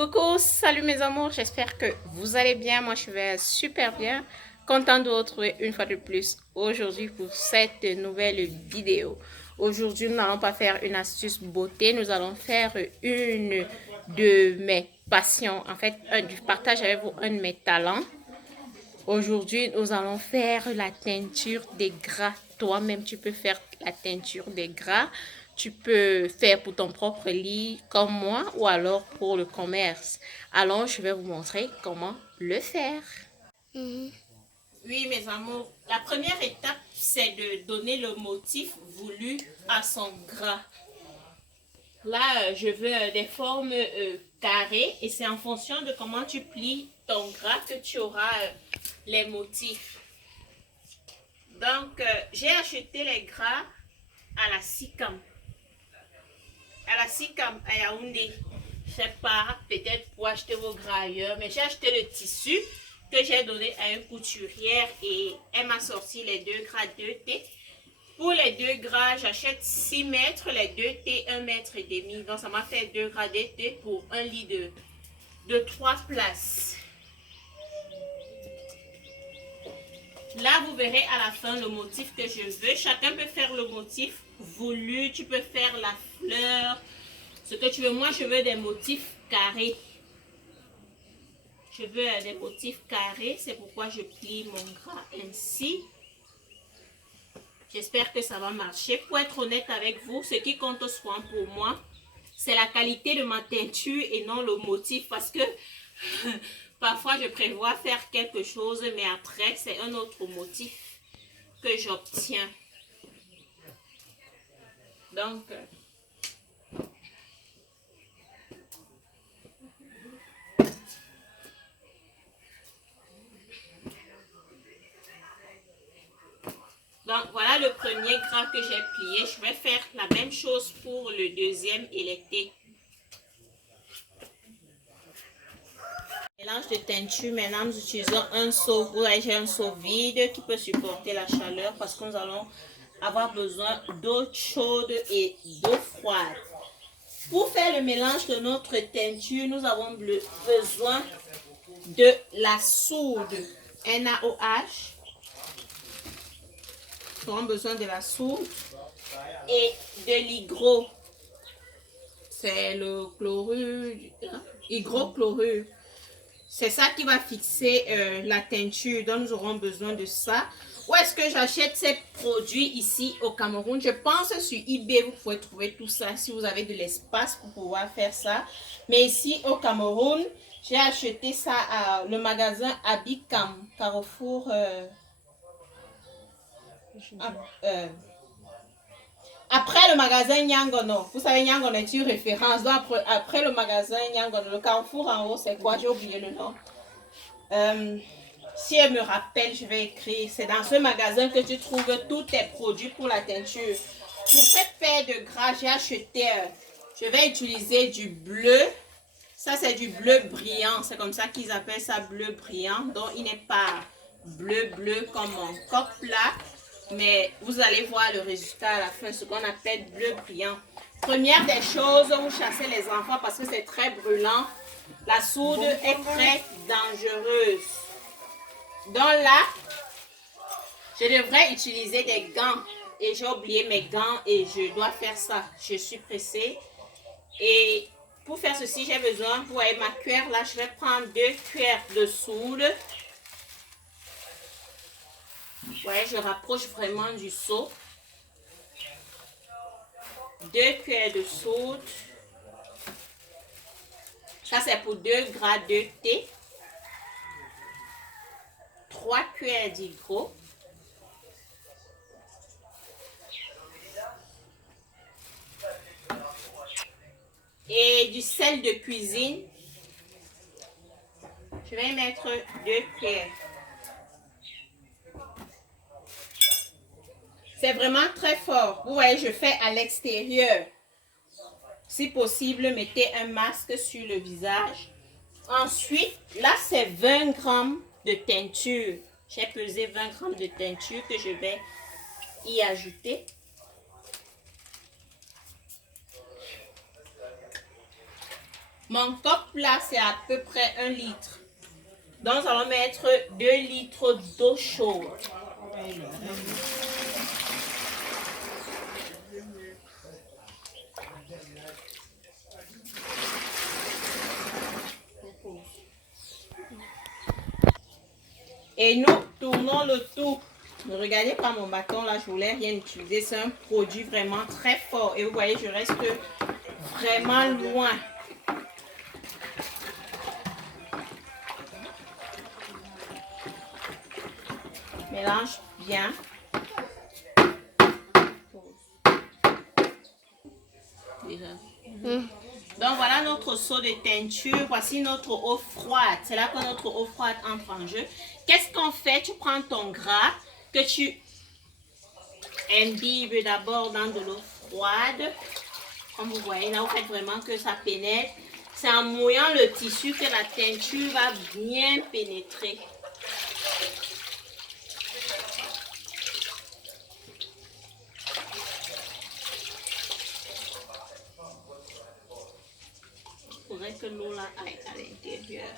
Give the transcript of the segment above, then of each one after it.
Coucou, salut mes amours, j'espère que vous allez bien. Moi, je vais super bien. Content de vous retrouver une fois de plus aujourd'hui pour cette nouvelle vidéo. Aujourd'hui, nous n'allons pas faire une astuce beauté, nous allons faire une de mes passions. En fait, je partage avec vous un de mes talents. Aujourd'hui, nous allons faire la teinture des gras. Toi-même, tu peux faire la teinture des gras. Tu peux faire pour ton propre lit comme moi ou alors pour le commerce. Alors, je vais vous montrer comment le faire. Oui, mes amours, la première étape, c'est de donner le motif voulu à son gras. Là, je veux des formes carrées et c'est en fonction de comment tu plies ton gras que tu auras les motifs. Donc, j'ai acheté les gras à la SICAM. À la SICAM, à Yaoundé. Je sais pas, peut-être pour acheter vos gras ailleurs, mais j'ai acheté le tissu que j'ai donné à une couturière et elle m'a sorti les 2 gras 2T. Pour les 2 gras, j'achète 6 mètres, les 2T, 1 mètre et demi. Donc, ça m'a fait 2 gras 2T pour un lit de 3 places. Là, vous verrez à la fin le motif que je veux. Chacun peut faire le motif voulu. Tu peux faire la fleur, ce que tu veux. Moi, je veux des motifs carrés. Je veux des motifs carrés. C'est pourquoi je plie mon gras ainsi. J'espère que ça va marcher. Pour être honnête avec vous, ce qui compte souvent pour moi, c'est la qualité de ma teinture et non le motif. Parce que parfois, je prévois faire quelque chose, mais après, c'est un autre motif que j'obtiens. Donc, voilà le premier gras que j'ai plié. Je vais faire la même chose pour le deuxième et les T. Mélange de teinture, maintenant nous utilisons un seau. Vous voyez, j'ai un seau vide qui peut supporter la chaleur parce que nous allons avoir besoin d'eau chaude et d'eau froide. Pour faire le mélange de notre teinture, nous avons besoin de la soude NaOH. Nous aurons besoin de la soude et de l'hydro. C'est le chlorure, hydrochlorure. C'est ça qui va fixer la teinture. Donc, nous aurons besoin de ça. Où est-ce que j'achète ces produits ici au Cameroun? Je pense sur eBay, vous pouvez trouver tout ça si vous avez de l'espace pour pouvoir faire ça. Mais ici au Cameroun, j'ai acheté ça à le magasin Abicam, Carrefour. Après le magasin Nyangono, vous savez, Nyangono est une référence. Donc après le magasin Nyangono, le Carrefour en haut, c'est quoi? J'ai oublié le nom. Si elle me rappelle, je vais écrire. C'est dans ce magasin que tu trouves tous tes produits pour la teinture. Pour cette paire de gras, j'ai acheté, je vais utiliser du bleu. Ça, c'est du bleu brillant. C'est comme ça qu'ils appellent ça, bleu brillant. Donc, il n'est pas bleu comme mon coq là. Mais vous allez voir le résultat à la fin, ce qu'on appelle bleu brillant. Première des choses, vous chassez les enfants parce que c'est très brûlant. La soude est très dangereuse. Donc là, je devrais utiliser des gants. Et j'ai oublié mes gants et je dois faire ça. Je suis pressée. Et pour faire ceci, j'ai besoin, vous voyez ma cuillère là, je vais prendre 2 cuillères de soude. Vous voyez, je rapproche vraiment du seau. 2 cuillères de soude. Ça, c'est pour 2 gras de thé. 3 cuillères d'hydro. Et du sel de cuisine. Je vais mettre 2 cuillères. C'est vraiment très fort. Vous voyez, je fais à l'extérieur. Si possible, mettez un masque sur le visage. Ensuite, là, c'est 20 grammes de teinture. J'ai pesé 20 grammes de teinture que je vais y ajouter. Mon top là, c'est à peu près 1 litre. Donc, nous allons mettre 2 litres d'eau chaude. Et nous tournons le tout. Ne regardez pas mon bâton là, je voulais rien utiliser. C'est un produit vraiment très fort. Et vous voyez, je reste vraiment loin. Mélange bien. Donc voilà notre seau de teinture. Voici notre eau froide. C'est là que notre eau froide entre en jeu. Qu'est-ce qu'on fait? Tu prends ton gras que tu imbibes d'abord dans de l'eau froide. Comme vous voyez, là, vous faites vraiment que ça pénètre. C'est en mouillant le tissu que la teinture va bien pénétrer. Il faudrait que l'eau là aille à l'intérieur.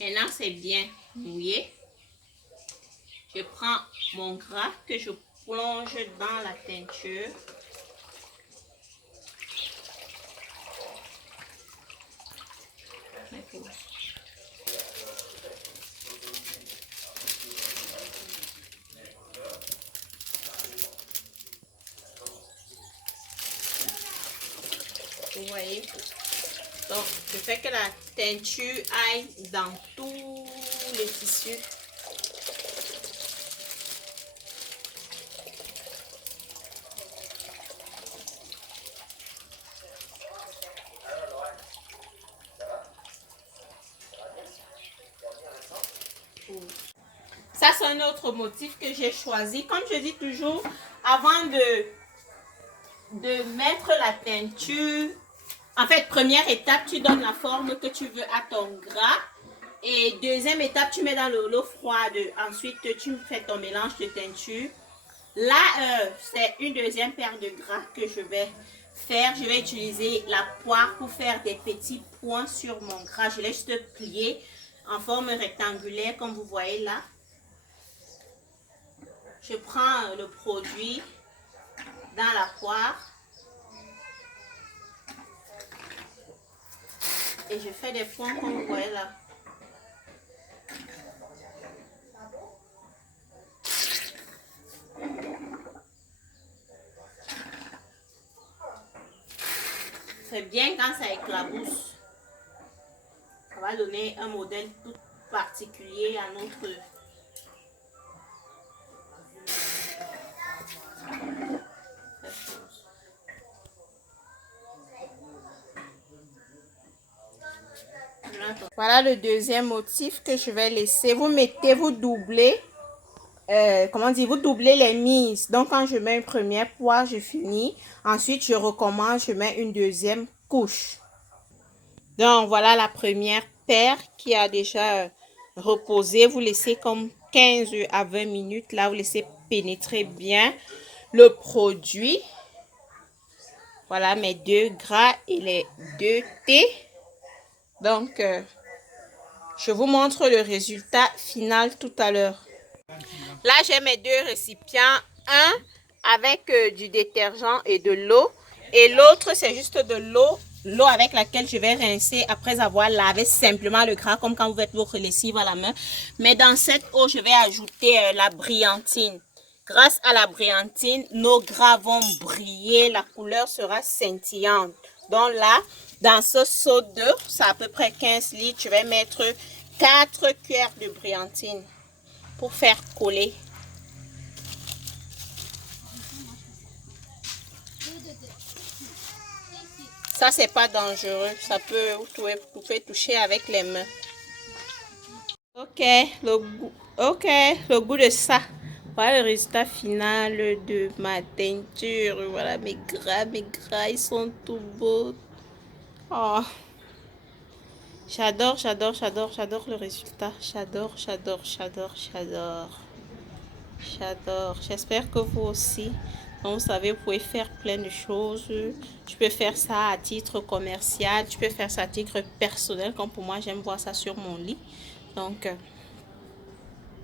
Maintenant, c'est bien mouillé. Je prends mon gras que je plonge dans la teinture. Vous voyez? Donc, je fais que la teinture aille dans tous les tissus. Ça, c'est un autre motif que j'ai choisi. Comme je dis toujours, avant de mettre la teinture, en fait, première étape, tu donnes la forme que tu veux à ton gras. Et deuxième étape, tu mets dans l'eau froide. Ensuite, tu fais ton mélange de teinture. Là, c'est une deuxième paire de gras que je vais faire. Je vais utiliser la poire pour faire des petits points sur mon gras. Je l'ai juste plié en forme rectangulaire, comme vous voyez là. Je prends le produit dans la poire. Et je fais des points comme vous voyez là. C'est bien quand ça éclabousse. Ça va donner un modèle tout particulier à notre... Voilà le deuxième motif que je vais laisser. Vous doublez. Comment dire, vous doublez les mises. Donc, quand je mets une première poire, je finis. Ensuite, je recommence, je mets une deuxième couche. Donc, voilà la première paire qui a déjà reposé. Vous laissez comme 15 à 20 minutes. Là, vous laissez pénétrer bien le produit. Voilà mes 2 gras et les 2 thés. Donc, je vous montre le résultat final tout à l'heure. Là, j'ai mes 2 récipients. Un avec du détergent et de l'eau. Et l'autre, c'est juste de l'eau avec laquelle je vais rincer après avoir lavé simplement le gras, comme quand vous faites votre lessive à la main. Mais dans cette eau, je vais ajouter la brillantine. Grâce à la brillantine, nos gras vont briller. La couleur sera scintillante. Donc là, dans ce seau d'eau, c'est à peu près 15 litres. Je vais mettre 4 cuillères de brillantine pour faire coller. Ça, c'est pas dangereux. Ça peut, vous pouvez toucher avec les mains. Ok, le goût de ça. Voilà le résultat final de ma teinture. Voilà mes gras, ils sont tout beaux. Oh. J'adore, j'adore, j'adore, j'adore le résultat. J'adore, j'adore, j'adore, j'adore. J'adore. J'espère que vous aussi. Donc, vous savez, vous pouvez faire plein de choses. Tu peux faire ça à titre commercial. Tu peux faire ça à titre personnel. Comme pour moi, j'aime voir ça sur mon lit. Donc,